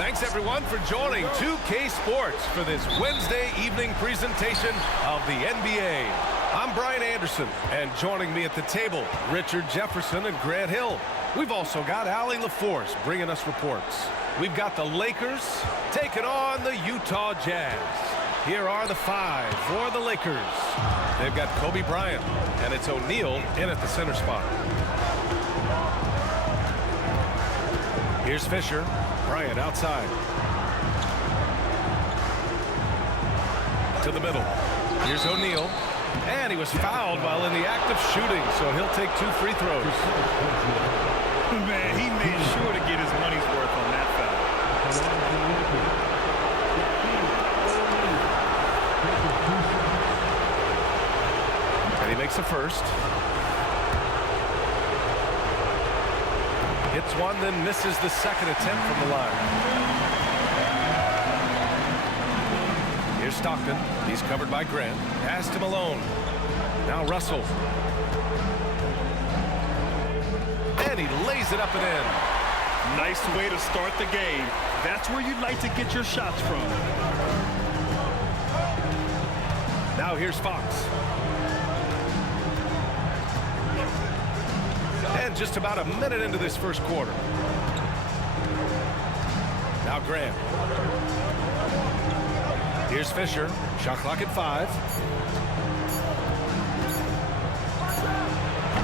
Thanks, everyone, for joining 2K Sports for this Wednesday evening presentation of the NBA. I'm Brian Anderson, and joining me at the table, Richard Jefferson and Grant Hill. We've also got Allie LaForce bringing us reports. We've got the Lakers taking on the Utah Jazz. Here are the five for the Lakers. They've got Kobe Bryant, and it's O'Neal in at the center spot. Here's Fisher. Bryant outside. To the middle. Here's O'Neal. And he was fouled while in the act of shooting, so he'll take 2 free throws. Man, he made sure to get his money's worth on that foul. And he makes the first. Hits one, then misses the second attempt from the line. Here's Stockton. He's covered by Grant. Pass to Malone. Now Russell. And he lays it up and in. Nice way to start the game. That's where you'd like to get your shots from. Now here's Fox. And just about a minute into this first quarter. Now Grant. Here's Fisher. Shot clock at 5.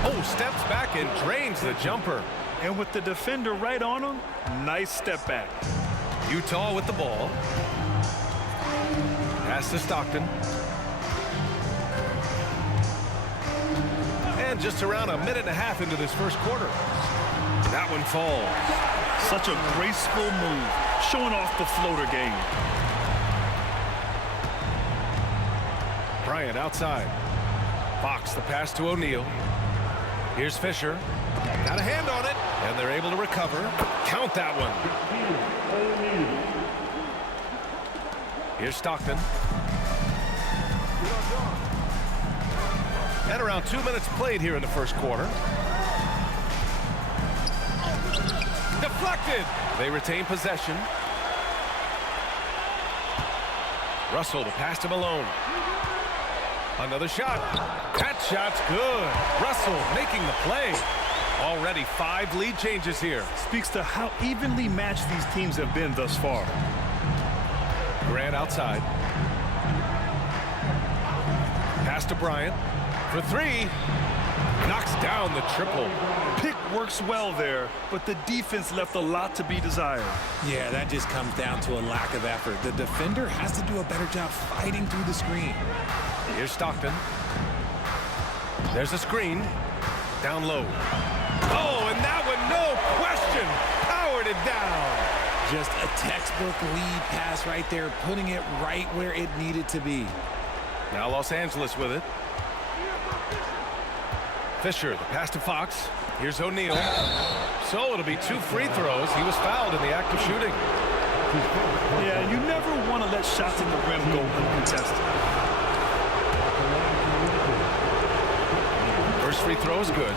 Oh, steps back and drains the jumper. And with the defender right on him, nice step back. Utah with the ball. Pass to Stockton. And just around a minute and a half into this first quarter. That one falls. Such a graceful move, showing off the floater game. Bryant outside. Fox the pass to O'Neal. Here's Fisher. Got a hand on it, and they're able to recover. Count that one. Here's Stockton. And around 2 minutes played here in the first quarter. Deflected. They retain possession. Russell to pass to Malone. Another shot. That shot's good. Russell making the play. Already 5 lead changes here. Speaks to how evenly matched these teams have been thus far. Grant outside. Pass to Bryant. For 3. Knocks down the triple. Pick works well there, but the defense left a lot to be desired. Yeah, that just comes down to a lack of effort. The defender has to do a better job fighting through the screen. Here's Stockton. There's a screen. Down low. Oh, and that one, no question, powered it down. Just a textbook lead pass right there, putting it right where it needed to be. Now Los Angeles with it. Fisher, the pass to Fox. Here's O'Neal. So it'll be 2 free throws. He was fouled in the act of shooting. Yeah, you never want to let shots at the rim go uncontested. First free throw is good.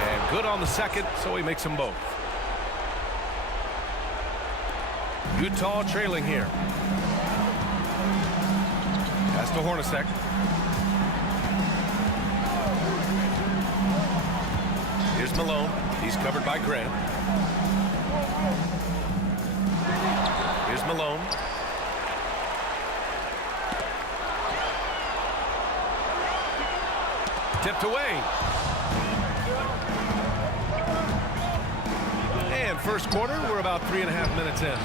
And good on the second, so he makes them both. Utah trailing here. Pass to Hornacek. Here's Malone. He's covered by Grant. Here's Malone. Tipped away. And first quarter, we're about 3.5 minutes in.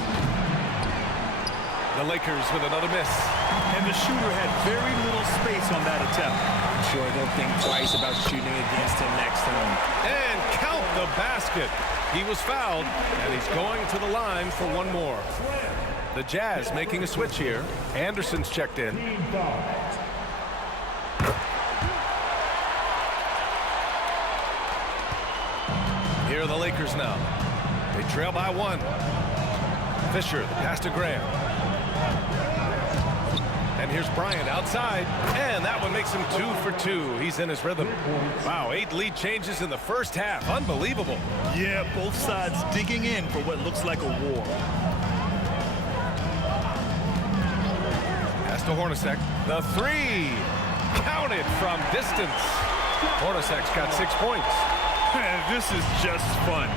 The Lakers with another miss. And the shooter had very little space on that attempt. I'm sure they'll think twice about shooting against him next time. And count the basket. He was fouled, and he's going to the line for one more. The Jazz making a switch here. Anderson's checked in. Here are the Lakers now. They trail by 1. Fisher, the pass to Grant. And here's Bryant outside. And that one makes him 2 for 2. He's in his rhythm. Wow, 8 lead changes in the first half. Unbelievable. Yeah, both sides digging in for what looks like a war. Pass to Hornacek. The 3. Counted from distance. Hornacek's got 6 points. Man, this is just fun.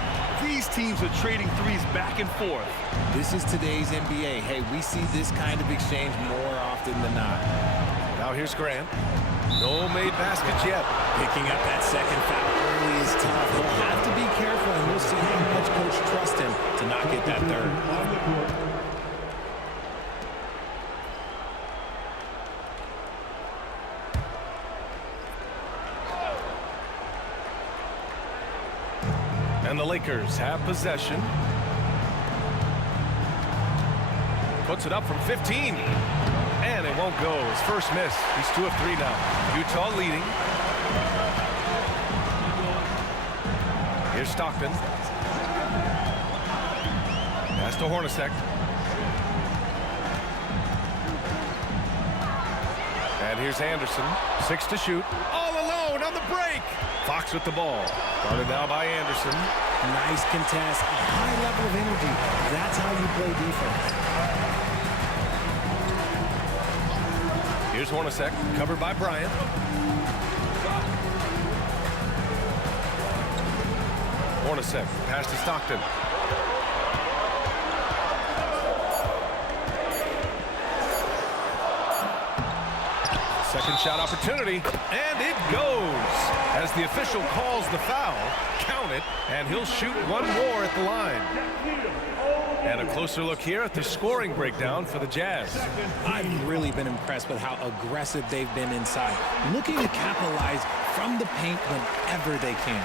These teams are trading threes back and forth. This is today's NBA. Hey, we see this kind of exchange more often than not. Now here's Grant. No made baskets yet. Picking up that second foul early is tough. He'll have to be careful, and we'll see how much coach trusts him to not get that third. And the Lakers have possession. Puts it up from 15. And it won't go. His first miss. He's 2 of 3 now. Utah leading. Here's Stockton. Pass to Hornacek. And here's Anderson. 6 to shoot. All alone on the break. Fox with the ball. Guarded now by Anderson. Nice contest. A high level of energy. That's how you play defense. Here's Hornacek. Covered by Bryant. Hornacek. Pass to Stockton. Second shot opportunity, and it goes. As the official calls the foul, count it, and he'll shoot one more at the line. And a closer look here at the scoring breakdown for the Jazz. I've really been impressed with how aggressive they've been inside, looking to capitalize from the paint whenever they can.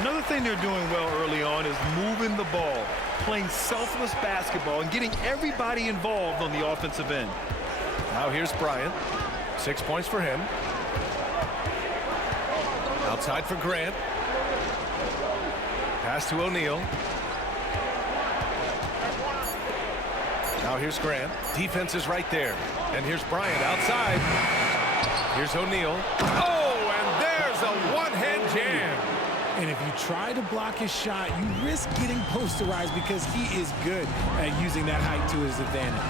Another thing they're doing well early on is moving the ball, playing selfless basketball, and getting everybody involved on the offensive end. Now here's Bryant. 6 points for him. Outside for Grant. Pass to O'Neal. Now here's Grant. Defense is right there. And here's Bryant outside. Here's O'Neal. Oh, and there's a one-hand jam. And if you try to block his shot, you risk getting posterized because he is good at using that height to his advantage.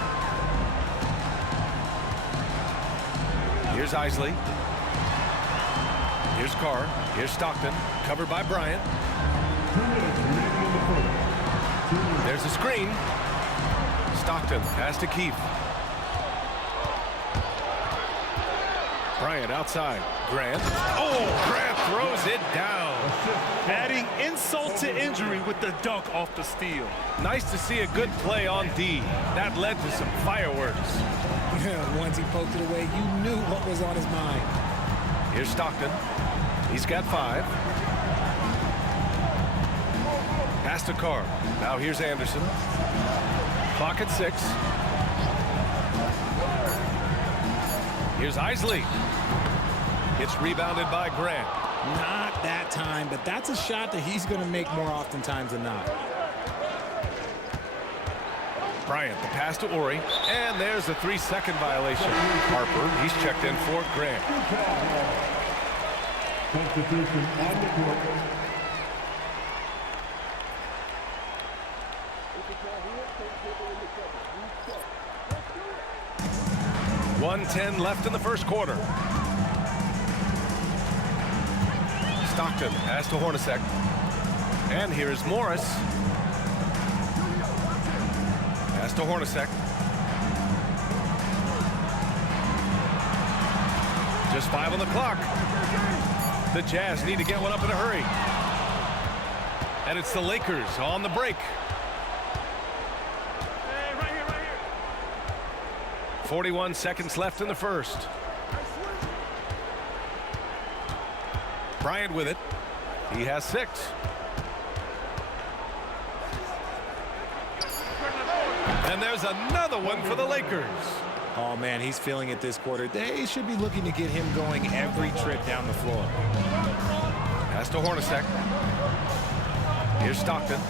Here's Isley. Here's Carr. Here's Stockton. Covered by Bryant. There's a screen. Stockton. Pass to Keith. Bryant outside. Grant. Oh, Grant throws it down. Adding insult to injury with the dunk off the steal. Nice to see a good play on D. That led to some fireworks. Once he poked it away, you knew what was on his mind. Here's Stockton. He's got 5. Pass to Carr. Now here's Anderson. Clock at 6. Here's Isley. It's rebounded by Grant. Not that time, but that's a shot that he's going to make more oftentimes than not. Bryant, the pass to Ori, and there's a 3-second violation. Harper, he's checked in for Grant. Substitution on the court. 1:10 left in the first quarter. Stockton, pass to Hornacek. And here's Morris. Pass to Hornacek. Just 5 on the clock. The Jazz need to get one up in a hurry. And it's the Lakers on the break. Hey, right here, right here. 41 seconds left in the first. Bryant with it. He has 6. And there's another one for the Lakers. Oh, man, he's feeling it this quarter. They should be looking to get him going every trip down the floor. Pass to Hornacek. Here's Stockton.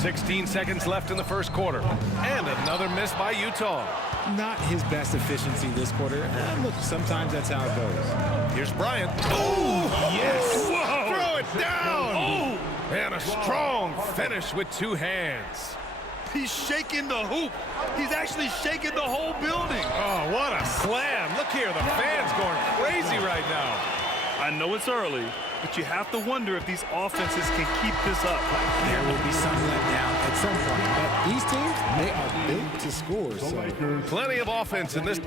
16 seconds left in the first quarter. And another miss by Utah. Not his best efficiency this quarter. Look, sometimes that's how it goes. Here's Bryant. Oh, yes. Whoa. Throw it down. Oh. And a strong finish with two hands. He's shaking the hoop. He's actually shaking the whole building. Oh, what a slam. Look here, the fans going crazy right now. I know it's early, but you have to wonder if these offenses can keep this up. There will be some letdown at some point, but these teams, they are built to score. So Plenty of offense in this.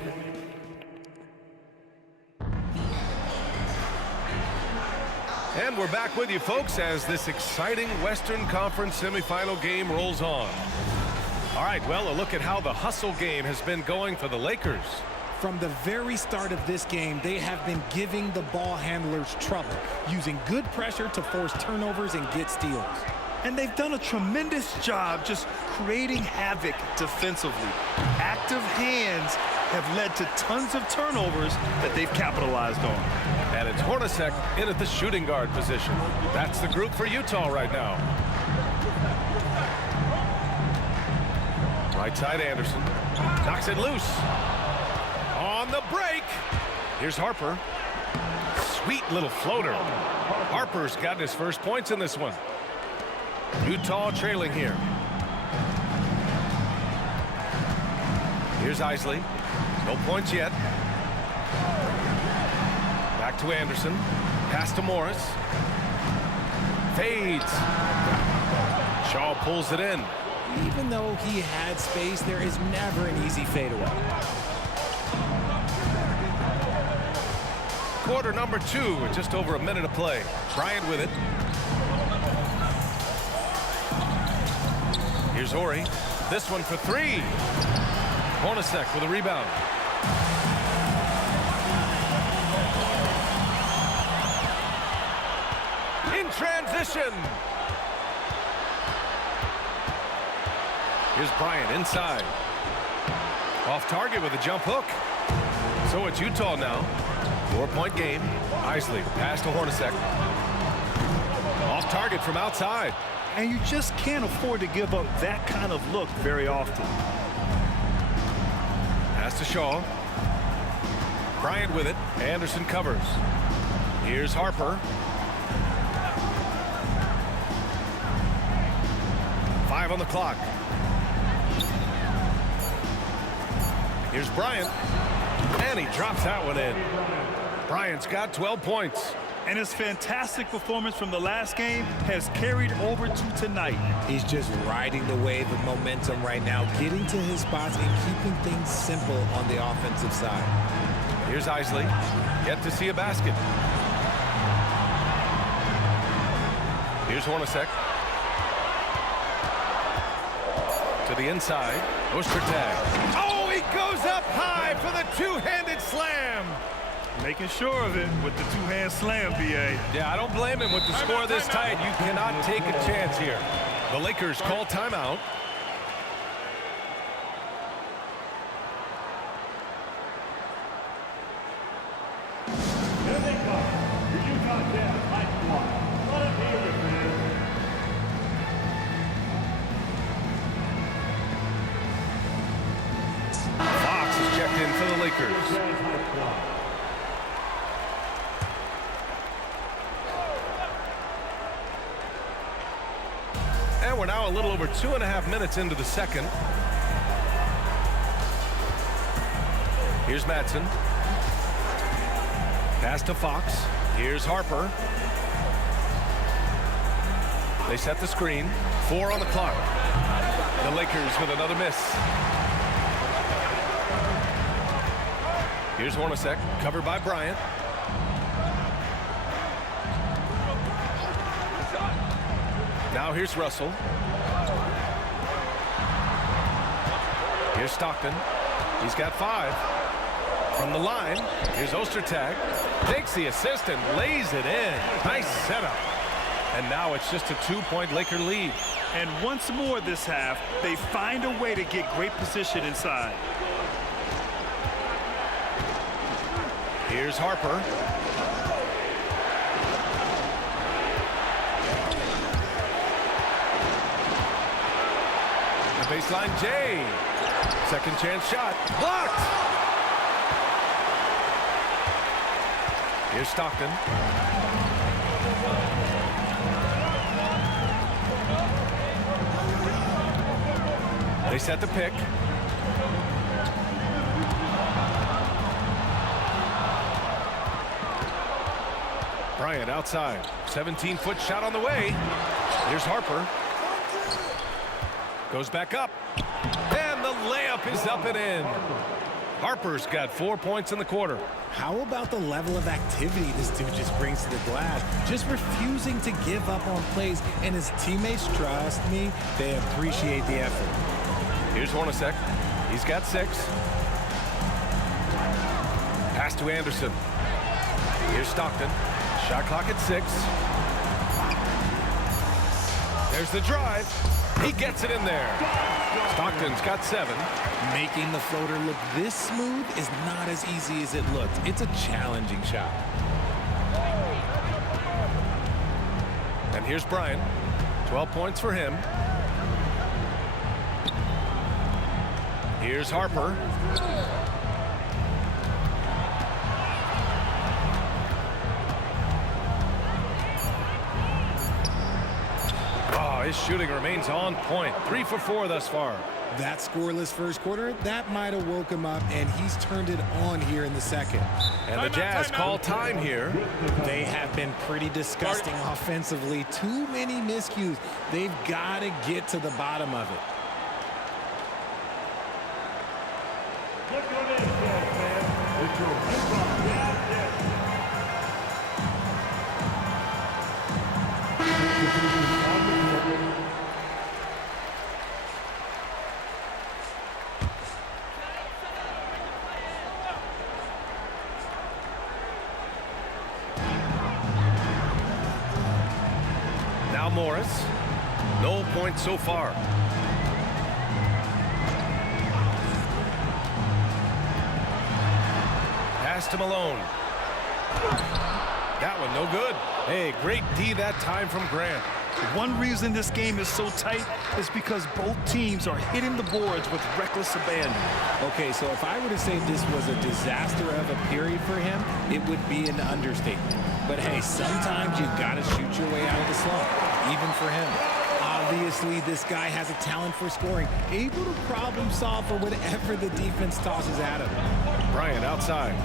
And we're back with you, folks, as this exciting Western Conference semifinal game rolls on. All right, well, a look at how the hustle game has been going for the Lakers. from the very start of this game, they have been giving the ball handlers trouble, using good pressure to force turnovers and get steals. And they've done a tremendous job just creating havoc defensively. Active hands have led to tons of turnovers that they've capitalized on. And it's Hornacek in at the shooting guard position. That's the group for Utah right now. Right side Anderson. Knocks it loose. On the break. Here's Harper. Sweet little floater. Harper's gotten his first points in this one. Utah trailing here. Here's Isley. No points yet. Back to Anderson. Pass to Morris. Fades. Shaw pulls it in. Even though he had space, there is never an easy fadeaway. Quarter number 2 with just over a minute of play. Bryant with it. Here's Horry. This one for 3. Hornacek with a rebound. In transition. Here's Bryant inside. Off target with a jump hook. So it's Utah now. 4-point game. Isley pass to Hornacek. Off target from outside. And you just can't afford to give up that kind of look very often. Pass to Shaw. Bryant with it. Anderson covers. Here's Harper. 5 on the clock. Here's Bryant. And he drops that one in. Bryant's got 12 points. And his fantastic performance from the last game has carried over to tonight. He's just riding the wave of momentum right now, getting to his spots and keeping things simple on the offensive side. Here's Isley. Yet to see a basket. Here's Hornacek. To the inside. Ostertag. Oh, he goes up high for the two-handed slam. Making sure of it with the two-hand slam, B.A. Yeah, I don't blame him with the score this tight. You cannot take a chance here. The Lakers call timeout. Here they come. The Utah Jazz high squad. Let him hear it, man. Fox is checked in for the Lakers. Jazz high squad. And we're now a little over 2.5 minutes into the second. Here's Madsen. Pass to Fox. Here's Harper. They set the screen. 4 on the clock. The Lakers with another miss. Here's Hornacek, covered by Bryant. Now here's Russell. Here's Stockton. He's got 5. From the line, here's Ostertag. Takes the assist and lays it in. Nice setup. And now it's just a 2-point Laker lead. And once more this half, they find a way to get great position inside. Here's Harper. the baseline, Jay. Second chance shot. Blocked. Here's Stockton. They set the pick. Bryant outside. 17-foot shot on the way. Here's Harper. Goes back up. And the layup is up and in. Harper's got 4 points in the quarter. How about the level of activity this dude just brings to the glass? Just refusing to give up on plays, and his teammates, trust me, they appreciate the effort. Here's Hornacek. He's got 6. Pass to Anderson. Here's Stockton. Shot clock at 6. There's the drive. He gets it in there. Stockton's got 7. Making the floater look this smooth is not as easy as it looked. It's a challenging shot. And here's Bryant. 12 points for him. Here's Harper. His shooting remains on point. 3 for 4 thus far. That scoreless first quarter, that might have woke him up, and he's turned it on here in the second. And the Jazz call time here. They have been pretty disgusting offensively. Too many miscues. They've got to get to the bottom of it. Look at this, man. It's your Utah Jazz. Now Morris. No points so far. Pass to Malone. That one no good. Hey, great D that time from Grant. One reason this game is so tight is because both teams are hitting the boards with reckless abandon. Okay, so if I were to say this was a disaster of a period for him, it would be an understatement. But hey, sometimes you got to shoot your way out of the slump, even for him. Obviously, this guy has a talent for scoring, able to problem solve for whatever the defense tosses at him. Bryant outside.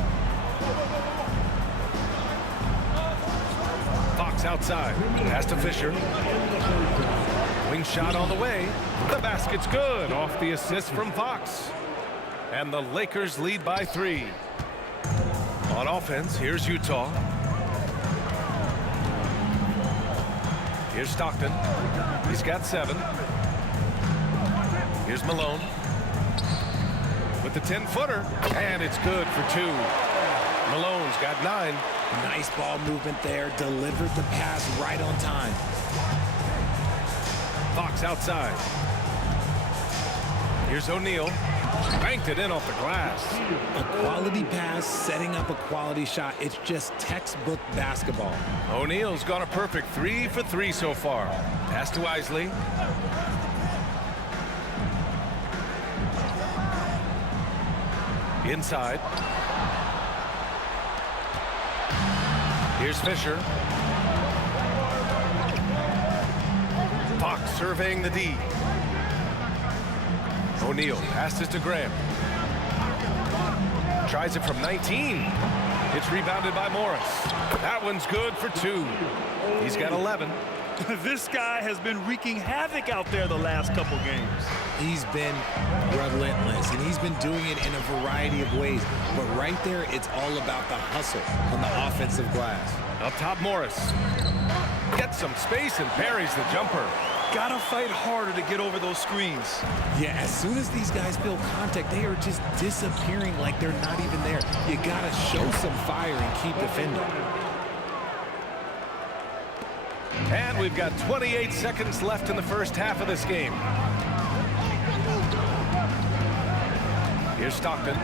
Fox outside. Pass to Fisher. Wing shot on the way. The basket's good. Off the assist from Fox. And the Lakers lead by 3. On offense, here's Utah. Here's Stockton. He's got 7. Here's Malone. With the 10-footer. And it's good for 2. Malone's got 9. Nice ball movement there. Delivered the pass right on time. Fox outside. Here's O'Neal. Banked it in off the glass. A quality pass, setting up a quality shot. It's just textbook basketball. O'Neal's got a perfect 3 for 3 so far. Pass to Isley. Inside. Here's Fisher. Fox surveying the D. O'Neal passes to Graham. Tries it from 19. It's rebounded by Morris. That one's good for 2. He's got 11. This guy has been wreaking havoc out there the last couple games. He's been relentless, and he's been doing it in a variety of ways. But right there, it's all about the hustle on the offensive glass. Up top, Morris. Gets some space and buries the jumper. Gotta fight harder to get over those screens. Yeah, as soon as these guys feel contact, they are just disappearing like they're not even there. You gotta show some fire and keep defending. And we've got 28 seconds left in the first half of this game. Here's Stockton.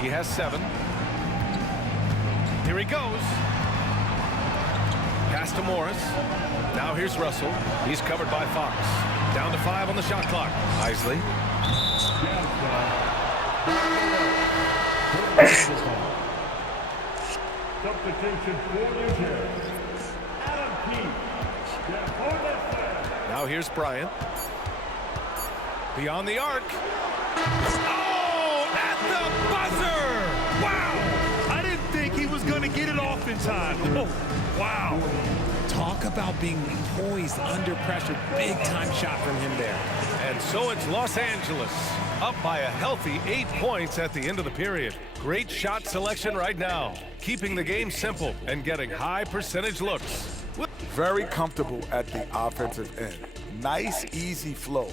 He has 7. Here he goes. Pass to Morris. Now here's Russell. He's covered by Fox. Down to 5 on the shot clock. Isley. Substitution for New Jersey. Adam Keith. Now here's Bryant. Beyond the arc. Oh, at the buzzer! Wow! I didn't think he was going to get it off in time. Oh, wow. Talk about being poised under pressure. Big time shot from him there. And so it's Los Angeles, up by a healthy 8 points at the end of the period. Great shot selection right now, keeping the game simple and getting high percentage looks. Very comfortable at the offensive end. Nice, easy flow.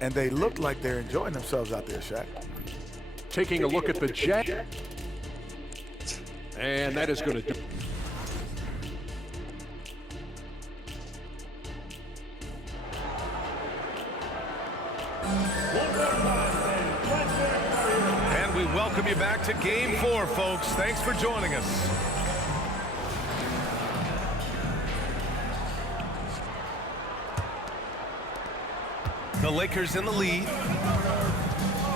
And they look like they're enjoying themselves out there, Shaq. Taking a look at the jet. And that is going to do. And we welcome you back to Game 4, folks. Thanks for joining us. The Lakers in the lead.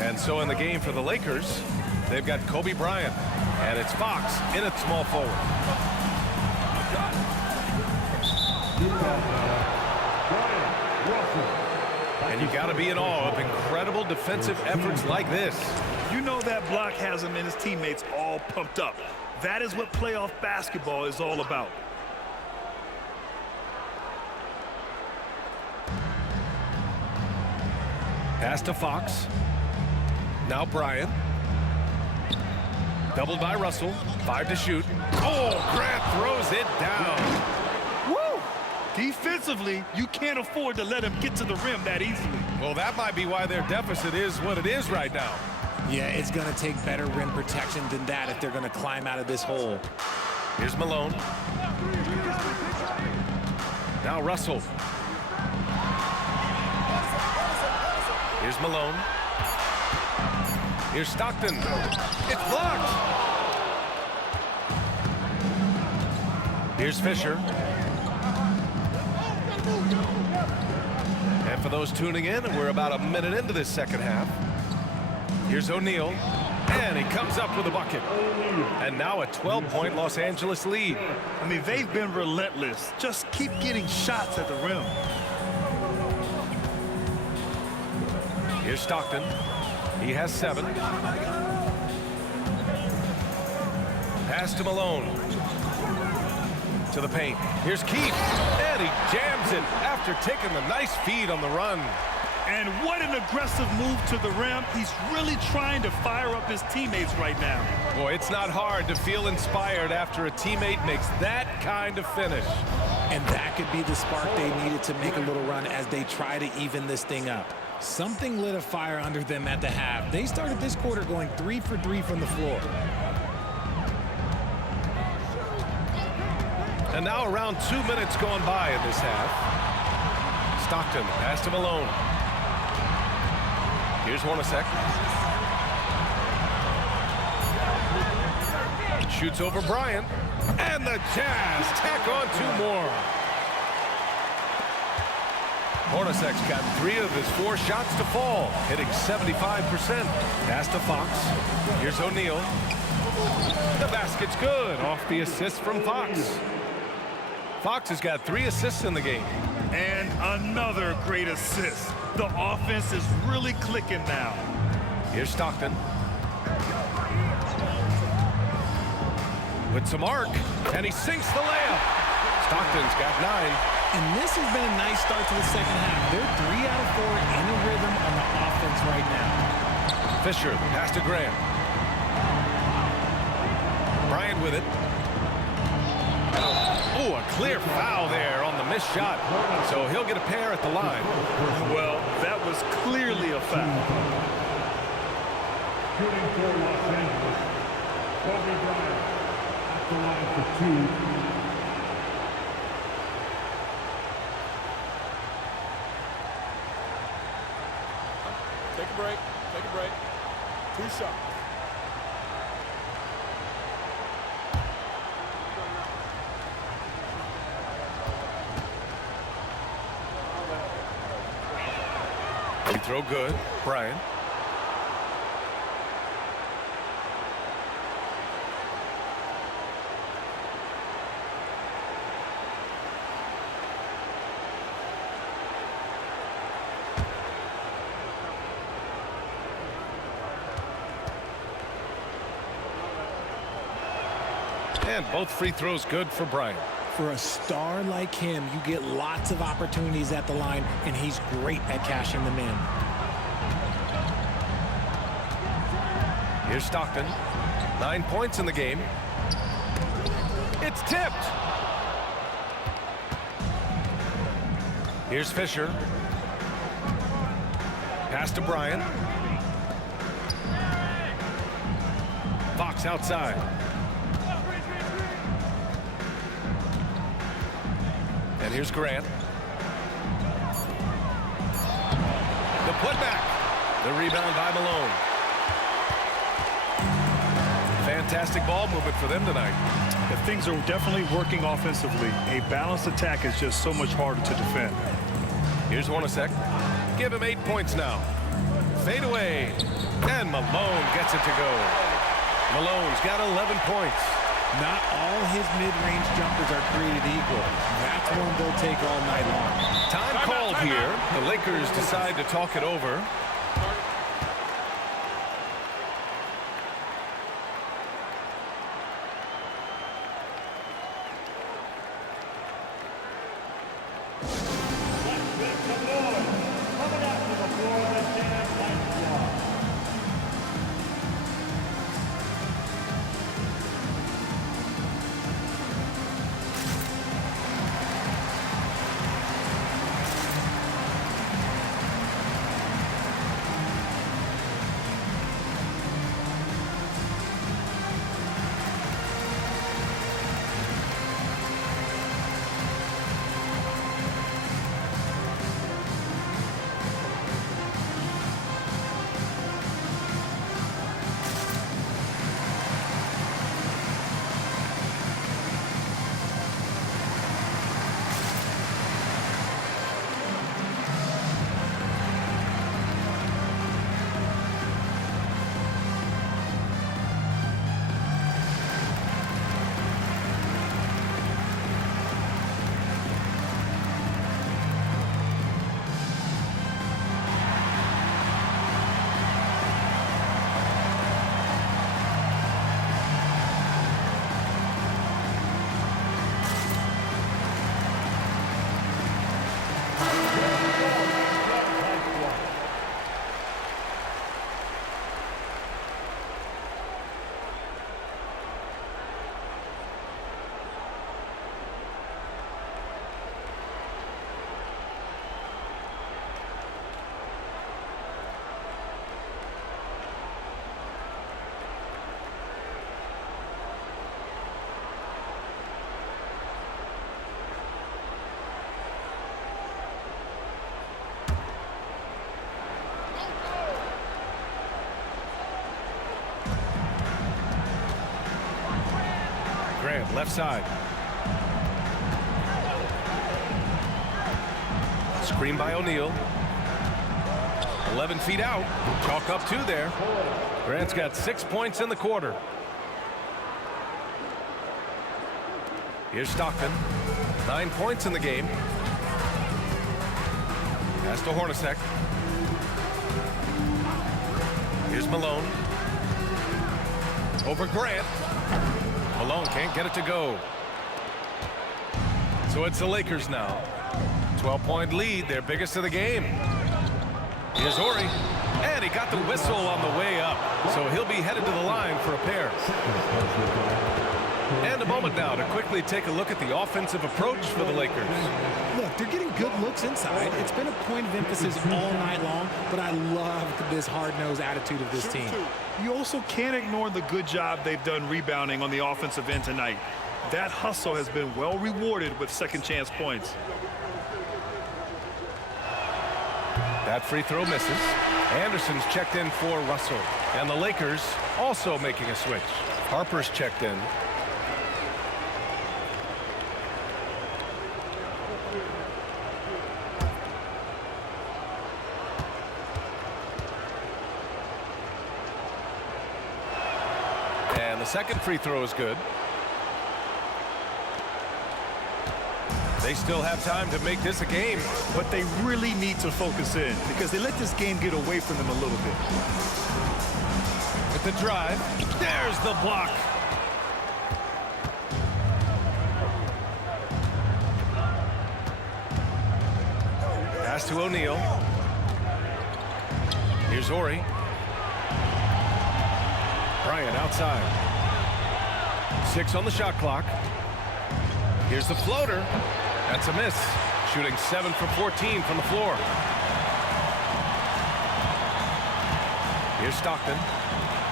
And so in the game for the Lakers, they've got Kobe Bryant. And it's Fox in at small forward. And you got to be in awe of incredible defensive efforts like this. You know that block has him and his teammates all pumped up. That is what playoff basketball is all about. Pass to Fox. Now Bryant. Doubled by Russell. 5 to shoot. Oh, Grant throws it down. Woo! Defensively, you can't afford to let him get to the rim that easily. Well, that might be why their deficit is what it is right now. Yeah, it's going to take better rim protection than that if they're going to climb out of this hole. Here's Malone. Now Russell. Here's Malone. Here's Stockton. It's blocked. Here's Fisher. And for those tuning in, we're about a minute into this second half. Here's O'Neal. And he comes up with a bucket. And now a 12-point Los Angeles lead. I mean, they've been relentless. Just keep getting shots at the rim. Here's Stockton. He has 7. Pass to Malone. To the paint. Here's Keith. And he jams it after taking the nice feed on the run. And what an aggressive move to the rim. He's really trying to fire up his teammates right now. Boy, it's not hard to feel inspired after a teammate makes that kind of finish. And that could be the spark they needed to make a little run as they try to even this thing up. Something lit a fire under them at the half. They started this quarter going 3 for 3 from the floor. And now around 2 minutes gone by in this half. Stockton, pass to Malone. Here's Hornacek. Shoots over Bryant. And the Jazz tack on 2 more. Hornacek's got 3 of his 4 shots to fall, hitting 75%. Pass to Fox. Here's O'Neal. The basket's good off the assist from Fox. Fox has got 3 assists in the game. And another great assist. The offense is really clicking now. Here's Stockton. With some arc, and he sinks the layup. Stockton's got 9. And this has been a nice start to the second half. They're 3 out of 4 in a rhythm on the offense right now. Fisher, pass to Graham. Bryant with it. Oh, a clear foul there on the missed shot. So he'll get a pair at the line. Well, that was clearly a foul. Shooting for Los Angeles. Kobe Bryant at the line for 2. Take a break. Take a break. 2 shots. Free throw good. Bryant. And both free throws good for Bryant. For a star like him, you get lots of opportunities at the line, and he's great at cashing them in. Here's Stockton. 9 points in the game. It's tipped. Here's Fisher. Pass to Bryant. Fox outside. And here's Grant. The putback. The rebound by Malone. Fantastic ball movement for them tonight. If things are definitely working offensively, a balanced attack is just so much harder to defend. Here's Hornacek. Give him 8 points now. Fade away. And Malone gets it to go. Malone's got 11 points. Not all his mid-range jumpers are created equal. That's one they'll take all night long. Time called here. The Lakers decide to talk it over. Coming out to the floor, the Jazz Light Squad. Grant, left side. Screen by O'Neal. 11 feet out. Chalk up 2 there. Grant's got 6 points in the quarter. Here's Stockton. 9 points in the game. Pass to Hornacek. Here's Malone. Over Grant. Malone can't get it to go. So it's the Lakers now. 12-point lead, their biggest of the game. Here's Horry. And he got the whistle on the way up. So he'll be headed to the line for a pair. And a moment now to quickly take a look at the offensive approach for the Lakers. Look, they're getting good looks inside. It's been a point of emphasis all night long, but I love this hard-nosed attitude of this team. You also can't ignore the good job they've done rebounding on the offensive end tonight. That hustle has been well rewarded with second chance points. That free throw misses. Anderson's checked in for Russell. And the Lakers also making a switch. Harper's checked in. second free throw is good. They still have time to make this a game. But they really need to focus in because they let this game get away from them a little bit. With the drive, there's the block. Pass to O'Neal. Here's Horry. Bryant outside. 6 on the shot clock. Here's the floater. That's a miss. Shooting 7 for 14 from the floor. Here's Stockton.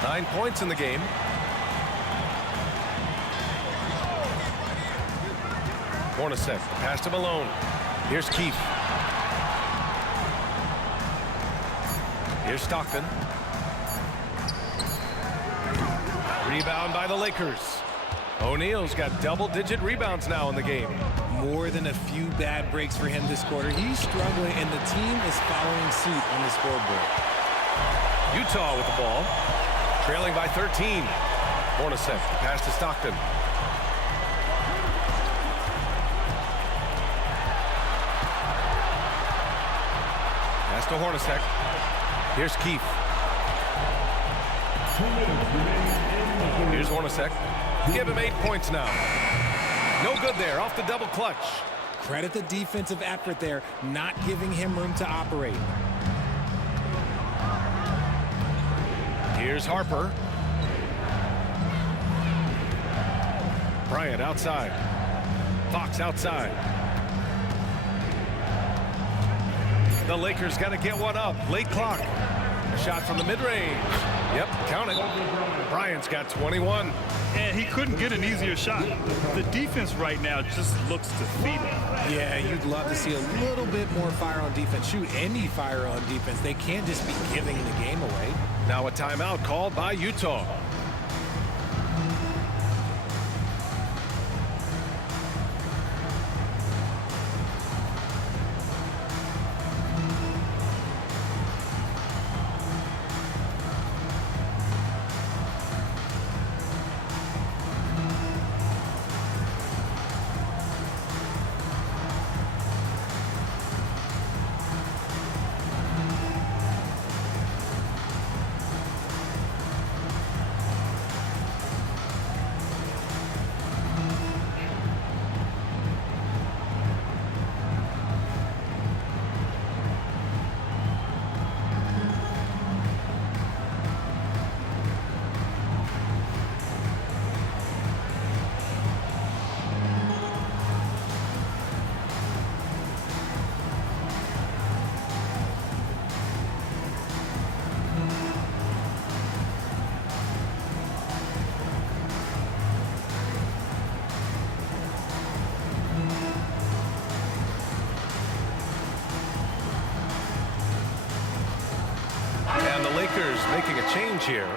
9 points in the game. Hornacek, pass to Malone. Here's Keith. Here's Stockton. Rebound by the Lakers. O'Neal's got double-digit rebounds now in the game. More than a few bad breaks for him this quarter. He's struggling, and the team is following suit on the scoreboard. Utah with the ball. Trailing by 13. Hornacek, pass to Stockton. Pass to Hornacek. Here's Keith. Here's Hornacek. Give him 8 points now. No good there, off the double clutch. Credit the defensive effort there, not giving him room to operate. Here's Harper. Bryant outside. Fox outside. The Lakers got to get one up. Late clock. A shot from the mid-range. Yep, count it. Bryant's got 21. And he couldn't get an easier shot. The defense right now just looks defeated. Yeah, you'd love to see a little bit more fire on defense. Shoot, any fire on defense. They can't just be giving the game away. Now a timeout called by Utah. Lakers making a change here.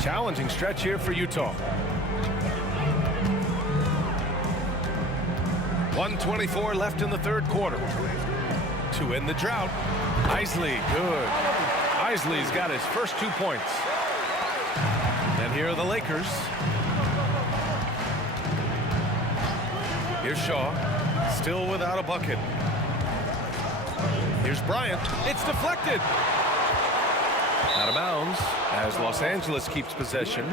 Challenging stretch here for Utah. 1:24 left in the third quarter. To end the drought, Isley, good. Isley's got his first 2 points. And here are the Lakers. Here's Shaw, still without a bucket. Here's Bryant, it's deflected. Out of bounds as Los Angeles keeps possession.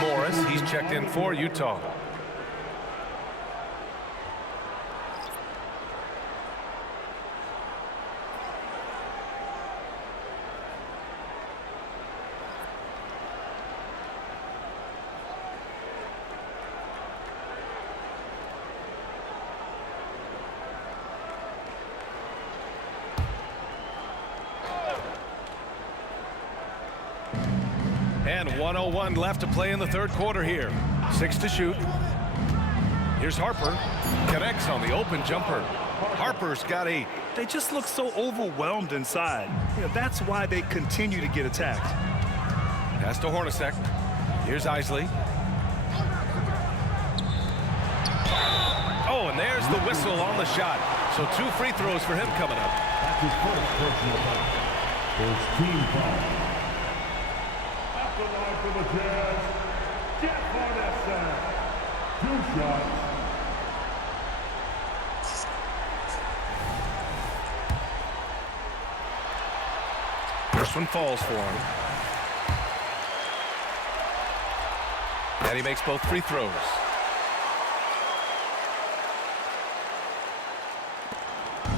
Morris, he's checked in for Utah. And 1:01 left to play in the third quarter here. 6 to shoot. Here's Harper. Connects on the open jumper. Harper's got 8. They just look so overwhelmed inside. That's why they continue to get attacked. Pass to Hornacek. Here's Isley. Oh, and there's the whistle on the shot. So 2 free throws for him coming up. That's his first personal foul. First team foul. At the line for the Jazz, Jeff Hornacek. 2 shots. First one falls for him. And he makes both free throws.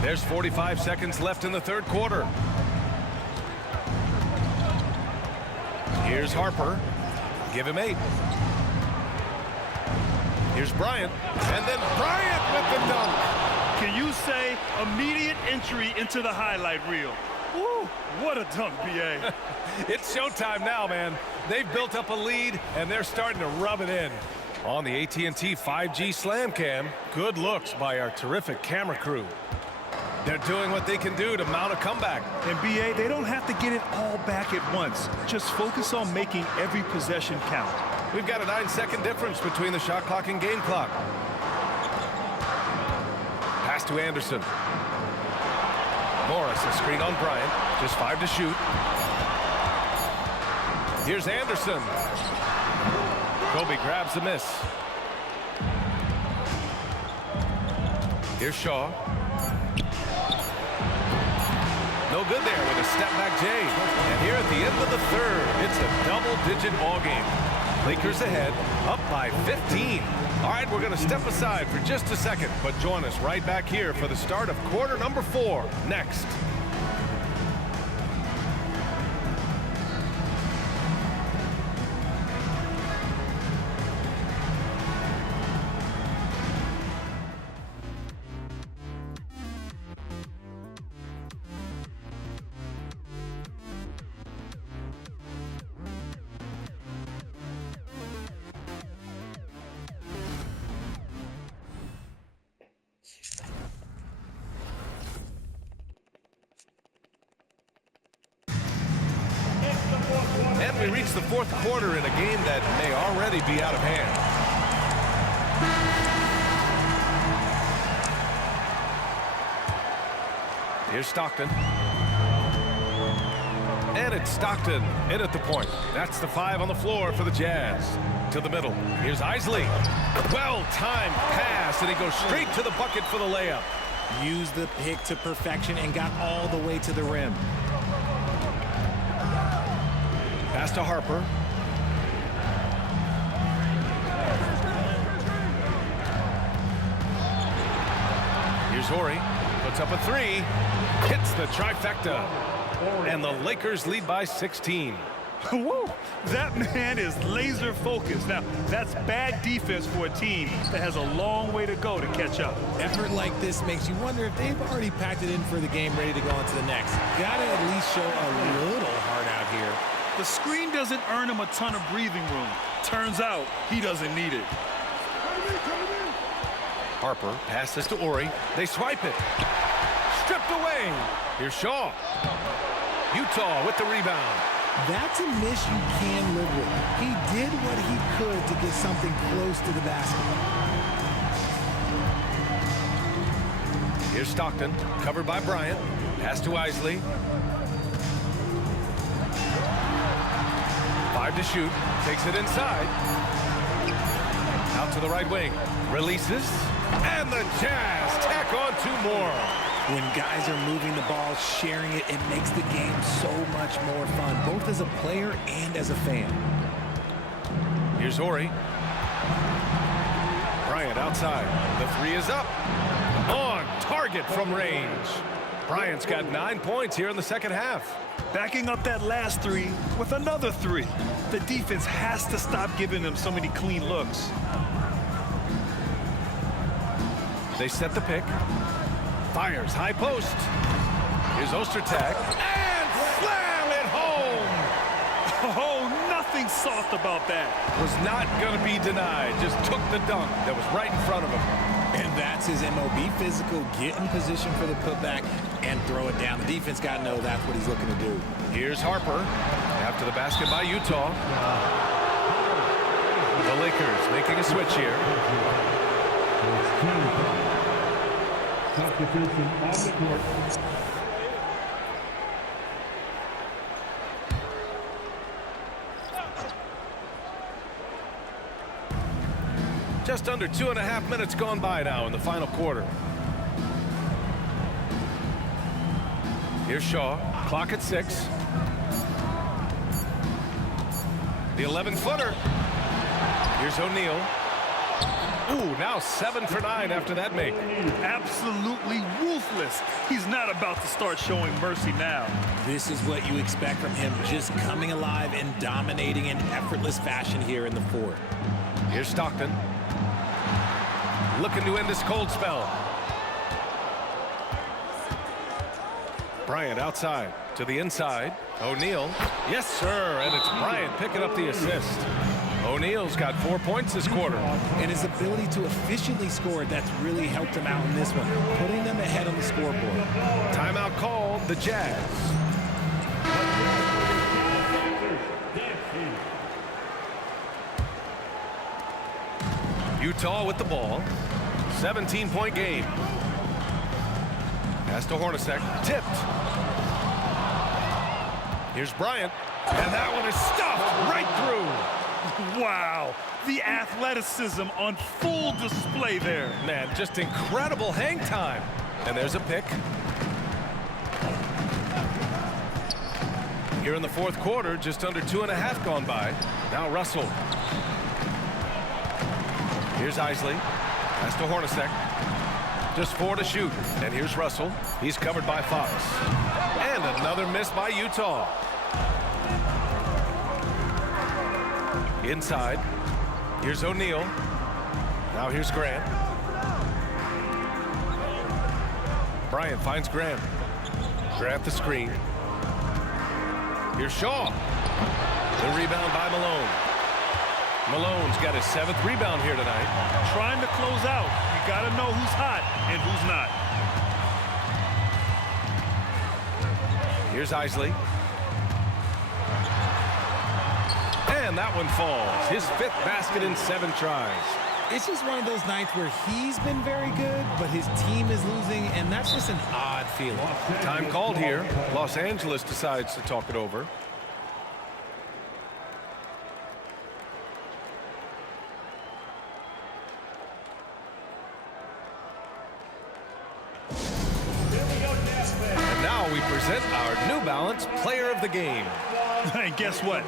There's 45 seconds left in the third quarter. Here's Harper. Give him 8. Here's Bryant. And then Bryant with the dunk. Can you say immediate entry into the highlight reel? Woo, what a dunk, B.A. It's showtime now, man. They've built up a lead, and they're starting to rub it in. On the AT&T 5G Slam Cam, good looks by our terrific camera crew. They're doing what they can do to mount a comeback. And B.A., they don't have to get it all back at once. Just focus on making every possession count. We've got a 9-second difference between the shot clock and game clock. Pass to Anderson. Morris, a screen on Bryant. Just 5 to shoot. Here's Anderson. Kobe grabs the miss. Here's Shaw. No good there with a step-back Jay. And here at the end of the third, it's a double-digit ball game. Lakers ahead, up by 15. All right, we're going to step aside for just a second, but join us right back here for the start of quarter number 4 next. And we reach the fourth quarter in a game that may already be out of hand. Here's Stockton. And it's Stockton in at the point. That's the 5 on the floor for the Jazz. To the middle. Here's Isley. Well-timed pass, and he goes straight to the bucket for the layup. Used the pick to perfection and got all the way to the rim. Pass to Harper. Here's Horry. Puts up a 3. Hits the trifecta. And the Lakers lead by 16. Woo! That man is laser focused. Now, that's bad defense for a team that has a long way to go to catch up. Effort like this makes you wonder if they've already packed it in for the game, ready to go on to the next. Gotta at least show a little heart out here. The screen doesn't earn him a ton of breathing room. Turns out he doesn't need it. Harper passes to Horry. They swipe it. Stripped away. Here's Shaw. Utah with the rebound. That's a miss you can live with. He did what he could to get something close to the basket. Here's Stockton, covered by Bryant. Pass to Isley. 5 to shoot. Takes it inside. Out to the right wing. Releases. And the Jazz tack on 2 more. When guys are moving the ball, sharing it, it makes the game so much more fun, both as a player and as a fan. Here's Horry. Bryant outside. The 3 is up. On target from range. Bryant's got 9 points here in the second half. Backing up that last 3 with another 3. The defense has to stop giving them so many clean looks. They set the pick. Fires high post. Here's Ostertag. And slam it home. Oh, nothing soft about that. Was not going to be denied. Just took the dunk that was right in front of him. And that's his MOB physical, get in position for the putback and throw it down. The defense got to know that's what he's looking to do. Here's Harper after the basket by Utah. The Lakers making a switch here. Substitution on the court. Just under 2.5 minutes gone by now in the final quarter. Here's Shaw, clock at 6. The 11-footer. Here's O'Neal. Ooh, now 7 for 9 after that make. Absolutely ruthless. He's not about to start showing mercy now. This is what you expect from him, just coming alive and dominating in effortless fashion here in the fourth. Here's Stockton. Looking to end this cold spell. Bryant outside to the inside. O'Neal. Yes, sir. And it's Bryant picking up the assist. O'Neal's got 4 points this quarter. And his ability to efficiently score, that's really helped him out in this one, putting them ahead on the scoreboard. Timeout called, the Jazz. Utah with the ball. 17-point game. Pass to Hornacek. Tipped. Here's Bryant. And that one is stuffed right through. Wow, the athleticism on full display there. Man, just incredible hang time. And there's a pick. Here in the fourth quarter, just under 2.5 gone by. Now Russell. Here's Isley. Pass to Hornacek. Just 4 to shoot. And here's Russell. He's covered by Fox. And another miss by Utah. Inside. Here's O'Neal. Now here's Grant. Bryant finds Grant. Grant the screen. Here's Shaw. The rebound by Malone. Malone's got his 7th rebound here tonight. Trying to close out. You got to know who's hot and who's not. Here's Isley. And that one falls. His 5th basket in 7 tries. It's just one of those nights where he's been very good, but his team is losing, and that's just an odd feeling. Time called here. Los Angeles decides to talk it over. And now we present our New Balance Player of the Game. And guess what?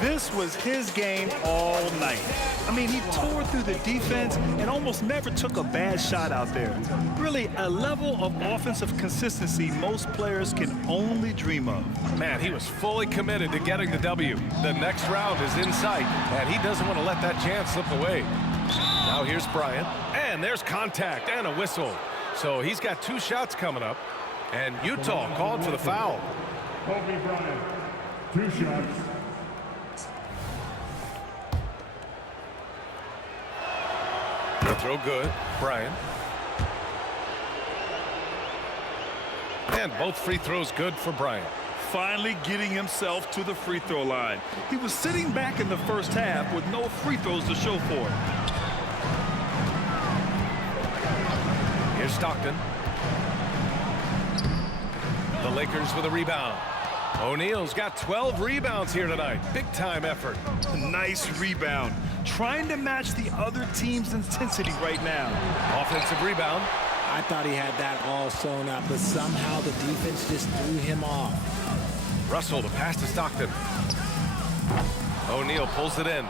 This was his game all night. I mean, he tore through the defense and almost never took a bad shot out there. Really, a level of offensive consistency most players can only dream of. Man, he was fully committed to getting the W. The next round is in sight, and he doesn't want to let that chance slip away. Now here's Bryant, and there's contact and a whistle. So he's got 2 shots coming up, and Utah called for the foul. Kobe Bryant, 2 shots. The throw good. Bryant. And both free throws good for Bryant. Finally getting himself to the free throw line. He was sitting back in the first half with no free throws to show for it. Here's Stockton. The Lakers with a rebound. O'Neal's got 12 rebounds here tonight. Big time effort. Nice rebound. Trying to match the other team's intensity right now. Offensive rebound. I thought he had that all sewn up, but somehow the defense just threw him off. Russell to pass to Stockton. O'Neal pulls it in.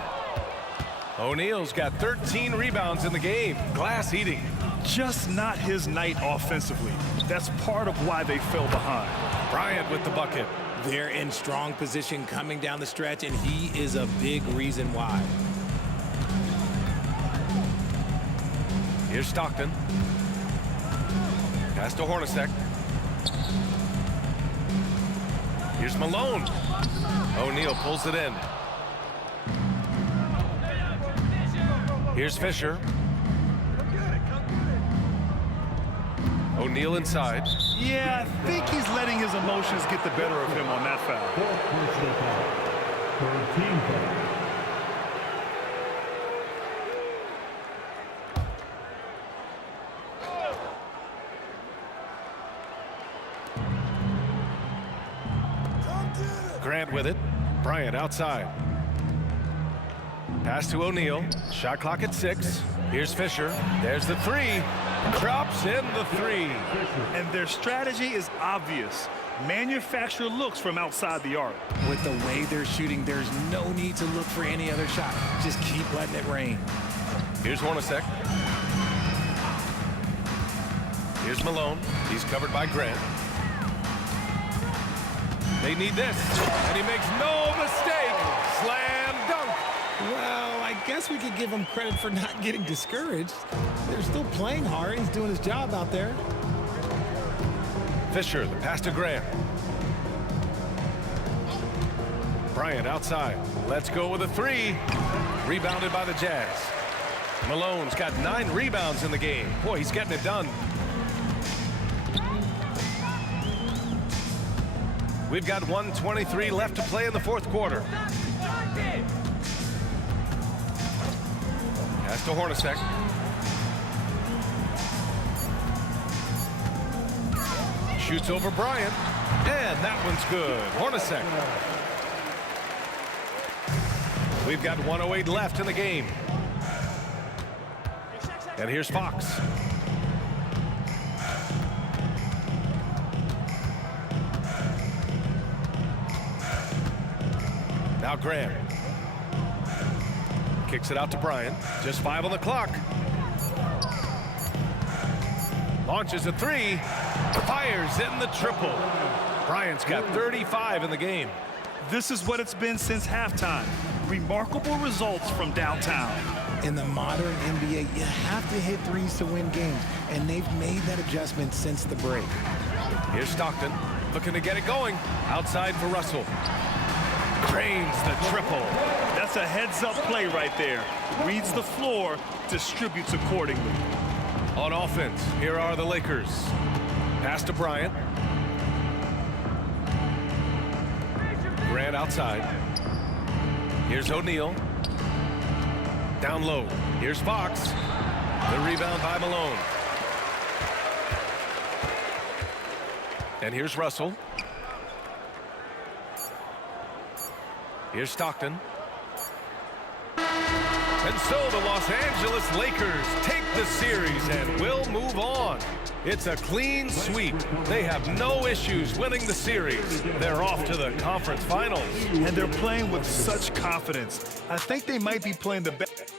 O'Neal's got 13 rebounds in the game. Glass eating. Just not his night offensively. That's part of why they fell behind. Bryant with the bucket. They're in strong position coming down the stretch, and he is a big reason why. Here's Stockton. Pass to Hornacek. Here's Malone. O'Neal pulls it in. Here's Fisher. O'Neal inside. Yeah, I think he's letting his emotions get the better of him on that foul. Fourth personal foul. Third team foul. Grant with it. Bryant outside. Pass to O'Neal. Shot clock at 6. Here's Fisher. There's the 3. Drops in the 3. And their strategy is obvious. Manufacture looks from outside the arc. With the way they're shooting, there's no need to look for any other shot. Just keep letting it rain. Here's Hornacek. Here's Malone. He's covered by Grant. They need this. And he makes no mistake. Slam dunk. Well, I guess we could give him credit for not getting discouraged. They're still playing hard. He's doing his job out there. Fisher, the pass to Grant. Bryant outside. Let's go with a 3. Rebounded by the Jazz. Malone's got 9 rebounds in the game. Boy, he's getting it done. We've got 1:23 left to play in the fourth quarter. Pass to Hornacek. Shoots over Bryant. And that one's good. Hornacek. We've got 1:08 left in the game. And here's Fox. Now Grant. Kicks it out to Bryant. Just 5 on the clock. Launches a 3. Fires in the triple. Bryant's got 35 in the game. This is what it's been since halftime. Remarkable results from downtown. In the modern NBA, you have to hit threes to win games, and they've made that adjustment since the break. Here's Stockton looking to get it going. Outside for Russell. Drains the triple. That's a heads-up play right there. Reads the floor, distributes accordingly. On offense, here are the Lakers. Pass to Bryant. Grant outside. Here's O'Neal. Down low. Here's Fox. The rebound by Malone. And here's Russell. Here's Stockton. And so the Los Angeles Lakers take the series and will move on. It's a clean sweep. They have no issues winning the series. They're off to the conference finals. And they're playing with such confidence. I think they might be playing the best.